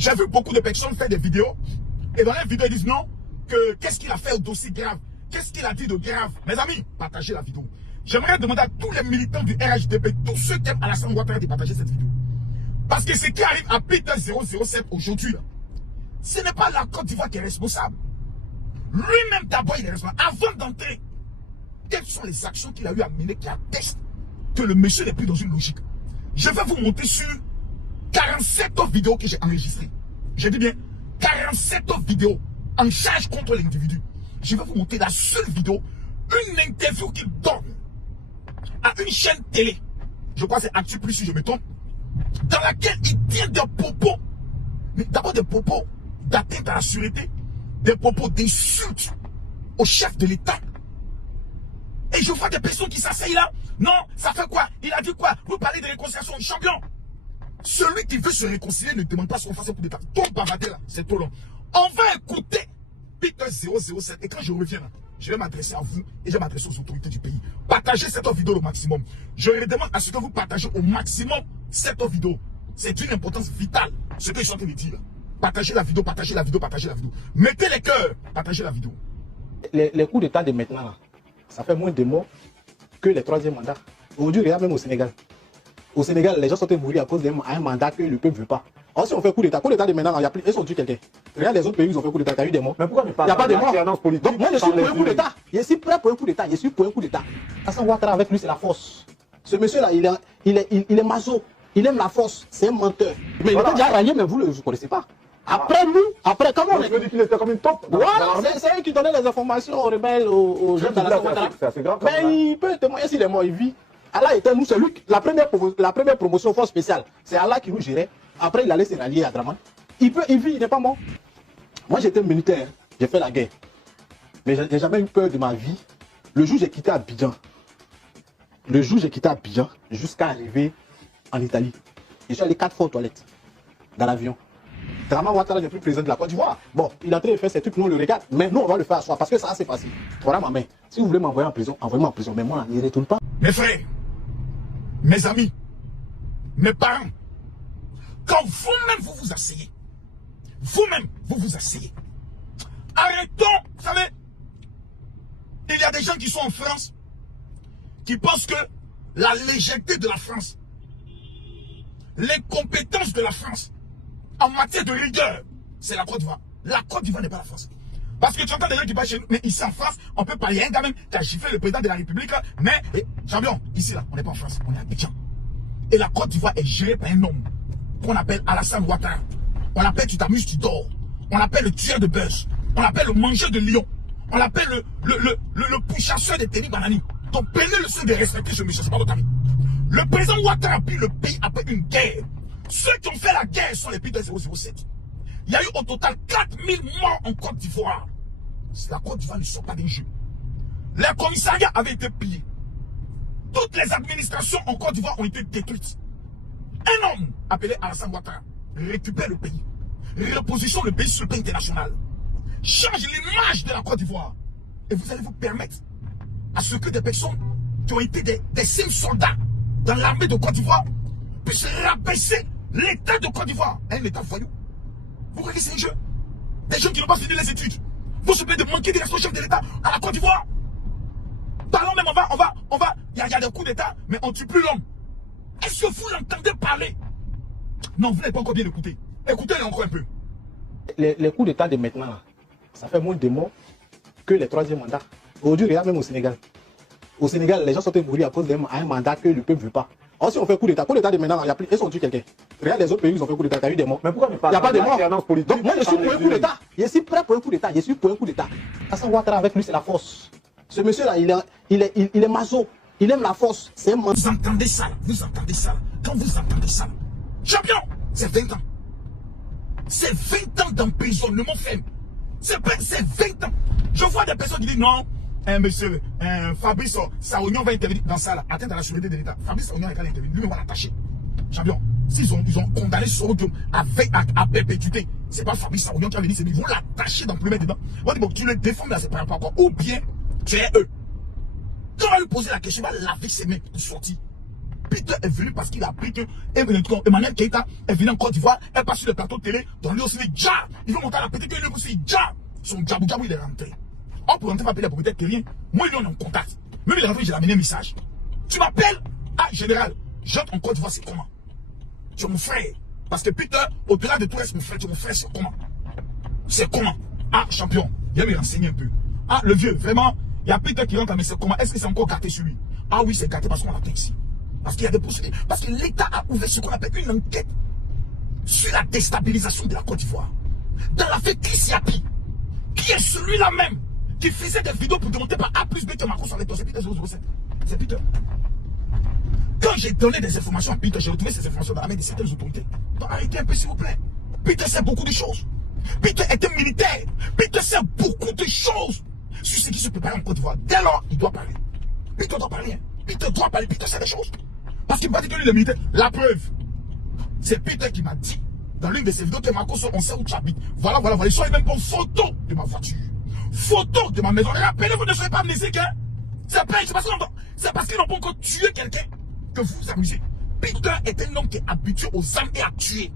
J'ai vu beaucoup de personnes faire des vidéos. Et dans les vidéos, ils disent non, que qu'est-ce qu'il a fait d'aussi grave? Qu'est-ce qu'il a dit de grave? Mes amis, partagez la vidéo. J'aimerais demander à tous les militants du RHDP, tous ceux qui aiment Alassane Ouattara, de partager cette vidéo. Parce que ce qui arrive à Peter 007 aujourd'hui, ce n'est pas la Côte d'Ivoire qui est responsable. Lui-même d'abord il est responsable. Avant d'entrer, quelles sont les actions qu'il a eu à mener qui attestent que le monsieur n'est plus dans une logique? Je vais vous montrer sur 47 autres vidéos que j'ai enregistrées. J'ai dit bien 47 autres vidéos en charge contre l'individu. Je vais vous montrer la seule vidéo, une interview qu'il donne à une chaîne télé. Je crois que c'est Actu Plus si je me trompe. Dans laquelle il tient des propos, mais d'abord des propos d'atteinte à la sûreté, des propos d'insultes au chef de l'État. Et je vois des personnes qui s'asseyent là. Non, ça fait quoi? Il a dit quoi? Vous parlez de réconciliation, champion. Celui qui veut se réconcilier ne demande pas ce qu'on fasse un coup d'État. Ton bavardé là, c'est trop long. On va écouter Peter 007. Et quand je reviens là, je vais m'adresser à vous et je vais m'adresser aux autorités du pays. Partagez cette vidéo au maximum. Je demande à ce que vous partagez au maximum cette vidéo. C'est d'une importance vitale, ce que je suis en train de dire. Partagez la vidéo, partagez la vidéo, partagez la vidéo. Mettez les cœurs, partagez la vidéo. Les coups d'État de maintenant, là, ça fait moins de morts que les troisième mandats. Aujourd'hui, regarde même au Sénégal. Au Sénégal, les gens sont mourir à cause d'un mandat que le peuple ne veut pas. Or, si on fait coup d'État de maintenant, il y a plus, ils ont tué quelqu'un. Regarde les autres pays, ils ont fait coup d'État, il y a eu des morts. Mais pourquoi ne pas? Il n'y a pas de morts. Donc moi, je suis pour un coup d'État. Je suis prêt pour un coup d'État. Je suis pour un coup d'État. Alassane Ouattara, avec lui, c'est la force. Ce monsieur-là, il est maso. Il aime la force. C'est un menteur. Mais il était déjà rallié, mais vous ne le connaissez pas. Après nous, après, comment on est. Je veux dire qu'il était comme une top. Voilà, c'est eux qui donnaient les informations aux rebelles, aux jeunes d'Alassane Ouattara. C'est assez grave. Mais il peut témoigner s'il est mort, il vit. Allah était nous, c'est lui, la première promotion force spéciale, c'est Allah qui nous gérait. Après, il allait se rallier à Draman. Il vit, il n'est pas mort. Moi, j'étais militaire, j'ai fait la guerre. Mais je n'ai jamais eu peur de ma vie. Le jour où j'ai quitté Abidjan, jusqu'à arriver en Italie, je suis allé 4 fois aux toilettes, dans l'avion. Draman Ouattara n'est plus président de la Côte d'Ivoire. Bon, il est en train de faire ses trucs, nous on le regarde. Mais nous, on va le faire à soi, parce que ça, c'est facile. Voilà ma main. Si vous voulez m'envoyer en prison, envoyez-moi en prison. Mais moi, ne retourne pas. Mes frères, mes amis, mes parents, quand vous-même vous asseyez, arrêtons, vous savez, il y a des gens qui sont en France, qui pensent que la légèreté de la France, les compétences de la France, en matière de rigueur, c'est la Côte d'Ivoire. La Côte d'Ivoire n'est pas la France. Parce que tu entends des gens qui parlent chez nous, mais ici en France, on peut parler un gars même qui a giflé le président de la République, mais, champion, ici là, on n'est pas en France, on est à Abidjan. Et la Côte d'Ivoire est gérée par un homme qu'on appelle Alassane Ouattara. On l'appelle tu t'amuses, tu dors. On l'appelle le tueur de buzz. On l'appelle le mangeur de lion. On l'appelle le pourchasseur de Teni Banani. Donc prenez le soin de respecter ce monsieur, c'est pas votre ami. Le président Ouattara a pris le pays après une guerre. Ceux qui ont fait la guerre sont les Peter 007. Il y a eu au total 4000 morts en Côte d'Ivoire. La Côte d'Ivoire ne sort pas d'un jeu. Les commissariats avaient été pillés. Toutes les administrations en Côte d'Ivoire ont été détruites. Un homme appelé Alassane Ouattara récupère le pays. Repositionne le pays sur le plan international. Change l'image de la Côte d'Ivoire. Et vous allez vous permettre à ce que des personnes qui ont été des simples soldats dans l'armée de Côte d'Ivoire puissent rabaisser l'État de Côte d'Ivoire à un État voyou. Vous croyez que c'est un jeu? Des gens qui n'ont pas fini les études. Vous se plaignez de manquer de respect chef de l'État à la Côte d'Ivoire. Parlons même, il y a des coups d'État, mais on ne tue plus l'homme. Est-ce que vous l'entendez parler? Non, vous n'avez pas encore bien écouté. Écoutez-le encore un peu. Les coups d'État de maintenant, là, ça fait moins de morts que les troisième mandats. Aujourd'hui, regarde même au Sénégal. Au Sénégal, les gens sont mourir à cause d'un mandat que le peuple ne veut pas. Or, si on fait coup d'État de maintenant, il y a plus, ils ont tué quelqu'un. Regarde les autres pays, ils ont fait coup d'État, il y a eu des morts. Mais pourquoi ne pas? Il n'y a pas de morts. Donc moi, je suis pour un coup d'État. Je suis prêt pour un coup d'État. Je suis pour un coup d'État. Alassane Ouattara, avec lui, c'est la force. Ce monsieur-là, il est maso. Il aime la force. C'est un menteur. Vous entendez ça là? Vous entendez ça là? Quand vous entendez ça là, champion, c'est 20 ans. C'est 20 ans d'emprisonnement ferme. C'est 20 ans. Je vois des personnes qui disent non, monsieur Fabrice Saognon va intervenir dans ça là, atteinte à la sûreté de l'État. Fabrice Saognon est intervenir, lui on va l'attacher. Champion, s'ils ont condamné Sorodium à perpétuité, c'est pas Fabrice Saognon qui a venu, ils vont l'attacher dans le plus dedans. On dit bon, tu les défends, mais c'est pas encore. Ou bien, tu es eux. Quand on va lui poser la question, il va laver ses mains pour sortir. Peter est venu parce qu'il a appris que Emmanuel Keïta est venu en Côte d'Ivoire, elle passe sur le plateau de télé, dans lui aussi dit Dja. Il veut monter à la petite que lui aussi Dja. Son Djabou Djabou, il est rentré. On peut rentrer, appeler la propriétaire terrien. Moi, lui, on est en contact. Même il est rentré, j'ai amené un message. Tu m'appelles? Ah, général, j'entre en Côte d'Ivoire, c'est comment? Tu es mon frère. Parce que Peter, au-delà de tout reste, mon frère, tu es mon frère, c'est comment? C'est comment? Ah, champion, viens me renseigner un peu. Ah, le vieux, vraiment, il y a Peter qui rentre, mais c'est comment? Est-ce que c'est encore gâté sur lui? Ah oui, c'est gâté parce qu'on l'attend ici. Parce qu'il y a des possibilités. Parce que l'État a ouvert ce qu'on appelle une enquête sur la déstabilisation de la Côte d'Ivoire. Dans l'affaire Kissiapi, qui est celui-là même qui faisait des vidéos pour démontrer par A plus B que Macron sur les c'est Peter 007. C'est Peter. Quand j'ai donné des informations à Peter, j'ai retrouvé ces informations dans la main de certaines autorités. Donc arrêtez un peu s'il vous plaît. Peter sait beaucoup de choses. Peter était militaire. Peter sait beaucoup de choses sur ce qui se prépare en Côte d'Ivoire. Dès lors, il doit parler. Peter doit parler. Peter doit parler. Peter sait des choses. Parce qu'il m'a dit que lui, le militaire, la preuve, c'est Peter qui m'a dit dans l'une de ses vidéos que Marco, on sait où tu habites. Voilà. Ils sont même pas une photo de ma voiture. Photo de ma maison. Rappelez-vous, ne soyez pas amnésiques, hein. C'est parce qu'ils n'ont pas encore tué quelqu'un que vous vous amusez. Peter est un homme qui est habitué aux armes et à tuer.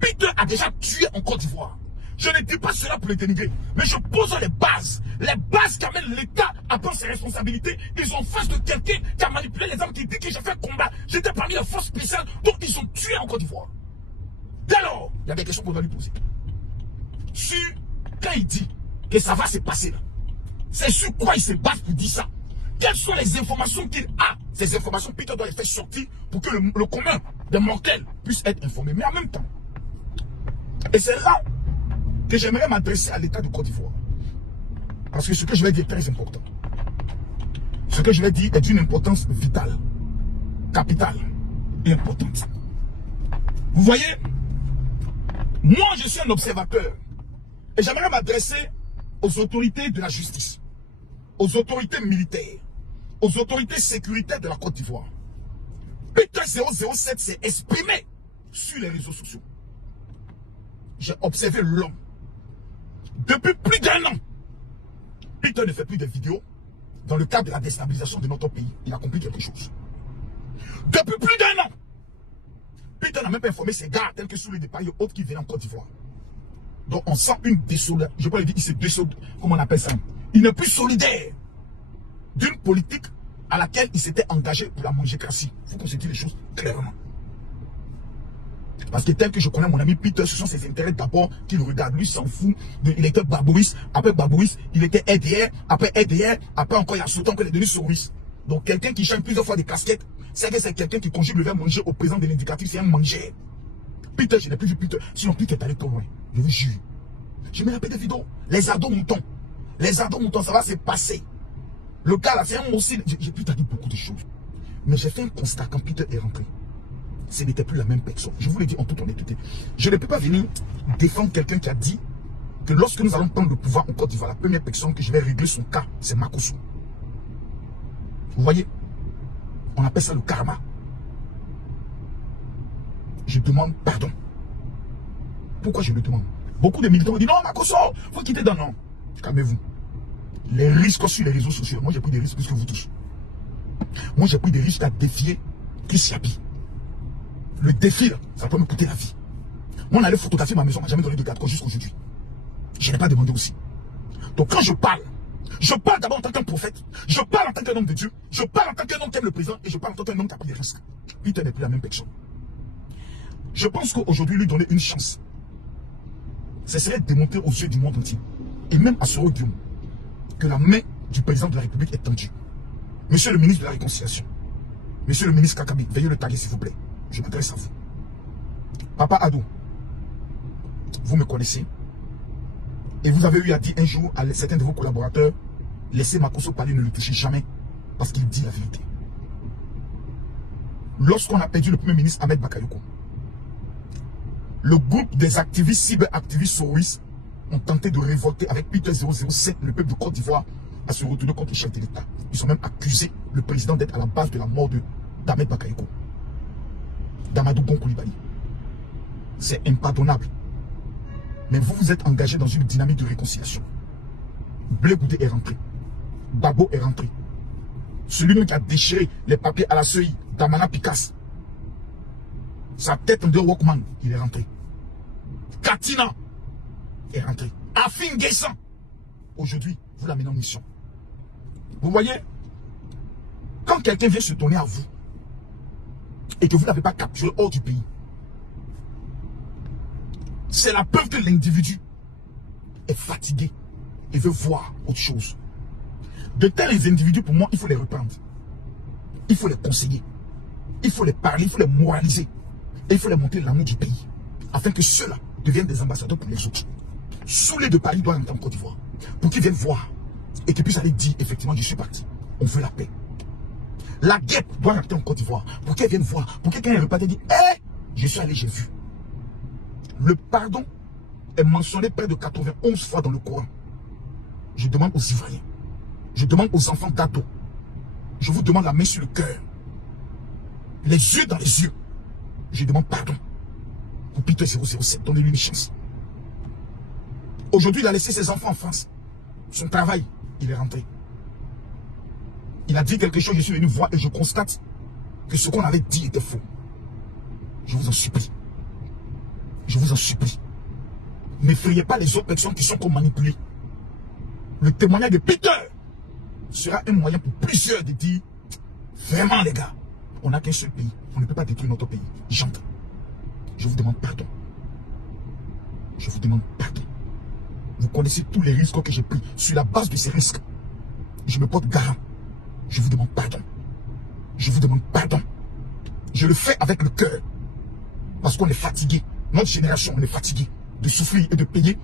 Peter a déjà tué en Côte d'Ivoire. Je ne dis pas cela pour le dénigrer, mais je pose les bases qui amènent l'État à prendre ses responsabilités. Ils ont face de quelqu'un qui a manipulé les armes, qui dit que j'ai fait un combat. J'étais parmi les forces spéciales, donc ils ont tué en Côte d'Ivoire. Dès lors, il y a des questions qu'on doit lui poser. Quand il dit que ça va se passer là, c'est sur quoi il se base pour dire ça? Quelles sont les informations qu'il a? Ces informations, Peter doit les faire sortir pour que le commun des mortels puisse être informé. Mais en même temps, et c'est là que j'aimerais m'adresser à l'État de Côte d'Ivoire. Parce que ce que je vais dire est très important. Ce que je vais dire est d'une importance vitale, capitale et importante. Vous voyez, moi je suis un observateur et j'aimerais m'adresser aux autorités de la justice, aux autorités militaires, aux autorités sécuritaires de la Côte d'Ivoire. Peter 007 s'est exprimé sur les réseaux sociaux. J'ai observé l'homme. Depuis plus d'1 an, Peter ne fait plus de vidéos dans le cadre de la déstabilisation de notre pays. Il a compris quelque chose. Depuis plus d'1 an, Peter n'a même pas informé ses gars tels que sous les départs et autres qui viennent en Côte d'Ivoire. Donc on sent une désolidarité. Je peux le dire, il se désolidaire. Comment on appelle ça? Il n'est plus solidaire d'une politique à laquelle il s'était engagé pour la mongécratie. Il faut qu'on se dise les choses clairement. Parce que tel que je connais mon ami Peter, ce sont ses intérêts d'abord qu'il regarde. Lui s'en fout. Il était Babouris, après Babouris, il était RDR, après RDR, après encore il a sauté encore il est devenu Souris. Donc quelqu'un qui change plusieurs fois des casquettes, c'est que c'est quelqu'un qui conjugue le verbe manger au présent de l'indicatif, c'est un manger. Peter, je n'ai plus vu Peter. Sinon Peter est allé trop loin. Je vous jure. Je me rappelle des vidéos. Les ados moutons. Les ados moutons, ça va se passer. Le gars là, c'est un aussi. J'ai pu dire beaucoup de choses. Mais j'ai fait un constat quand Peter est rentré. Ce n'était plus la même personne. Je vous l'ai dit en toute honnêteté. Je ne peux pas venir défendre quelqu'un qui a dit que lorsque nous allons prendre le pouvoir en Côte d'Ivoire, la première personne que je vais régler son cas, c'est Makosso. Vous voyez? On appelle ça le karma. Je demande pardon. Pourquoi je le demande? Beaucoup de militants ont dit non, Makosso, il faut quitter dans non. Calmez-vous. Les risques sur les réseaux sociaux, moi j'ai pris des risques plus que vous tous. Moi j'ai pris des risques à défier Kissiapi. Le défi, là, ça peut me coûter la vie. Moi, on allait photographier ma maison, on m'a jamais donné de garde jusqu'à aujourd'hui. Je n'ai pas demandé aussi. Donc quand je parle d'abord en tant qu'un prophète, je parle en tant qu'un homme de Dieu, je parle en tant qu'un homme qui aime le président, et je parle en tant qu'un homme qui a pris des risques. Peter n'est plus la même personne. Je pense qu'aujourd'hui, lui donner une chance, ce serait de démontrer aux yeux du monde entier, et même à Soro Guillaume, que la main du président de la République est tendue. Monsieur le ministre de la Réconciliation, monsieur le ministre Kakabi, veuillez le taguer s'il vous plaît. Je m'adresse à vous. Papa Adou, vous me connaissez. Et vous avez eu à dire un jour à certains de vos collaborateurs, laissez Makosso parler, ne le touchez jamais, parce qu'il dit la vérité. Lorsqu'on a perdu le premier ministre Ahmed Bakayoko, le groupe des activistes, cyberactivistes souris ont tenté de révolter avec Peter 007, le peuple de Côte d'Ivoire, à se retourner contre le chef de l'État. Ils ont même accusé le président d'être à la base de la mort d'Ahmed Bakayoko. Damadou Gon Coulibaly. C'est impardonnable. Mais vous vous êtes engagé dans une dynamique de réconciliation. Blé Goudé est rentré. Babo est rentré. Celui qui a déchiré les papiers à la CEI, Damana Picasse. Sa tête de Walkman, il est rentré. Katina est rentré. Afin Guessan, aujourd'hui, vous l'amenez en mission. Vous voyez, quand quelqu'un vient se donner à vous et que vous n'avez pas capturé hors du pays, c'est la preuve que l'individu est fatigué et veut voir autre chose. De tels individus, pour moi, il faut les reprendre. Il faut les conseiller. Il faut les parler, il faut les moraliser. Et il faut les montrer l'amour du pays. Afin que ceux-là deviennent des ambassadeurs pour les autres. Soulé de Paris doit rentrer en Côte d'Ivoire. Pour qu'ils viennent voir. Et qu'ils puissent aller dire, effectivement, je suis parti. On veut la paix. La guêpe doit rentrer en Côte d'Ivoire. Pour qu'elle vienne voir. Pour que quelqu'un reparte et dise, hé, je suis allé, j'ai vu. Le pardon est mentionné près de 91 fois dans le Coran. Je demande aux Ivoiriens. Je demande aux enfants d'ado. Je vous demande la main sur le cœur. Les yeux dans les yeux. Je demande pardon. Pour Peter 007, donnez-lui une chance. Aujourd'hui, il a laissé ses enfants en France. Son travail, il est rentré. Il a dit quelque chose, je suis venu voir et je constate que ce qu'on avait dit était faux. Je vous en supplie. Je vous en supplie. N'effrayez pas les autres personnes qui sont comme manipulées. Le témoignage de Peter sera un moyen pour plusieurs de dire, vraiment les gars, on n'a qu'un seul pays, on ne peut pas détruire notre pays. J'entends. Je vous demande pardon. Je vous demande pardon. Vous connaissez tous les risques que j'ai pris. Sur la base de ces risques, je me porte garant. Je vous demande pardon. Je vous demande pardon. Je le fais avec le cœur. Parce qu'on est fatigué. Notre génération, on est fatigué de souffrir et de payer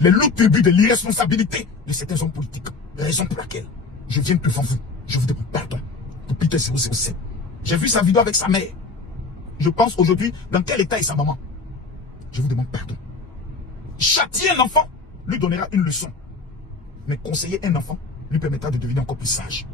les lourds tributs de l'irresponsabilité de certains hommes politiques. Raison pour laquelle je viens devant vous. Je vous demande pardon pour Peter 007. J'ai vu sa vidéo avec sa mère. Je pense aujourd'hui dans quel état est sa maman. Je vous demande pardon. Châtier un enfant lui donnera une leçon. Mais conseiller un enfant lui permettra de devenir encore plus sage.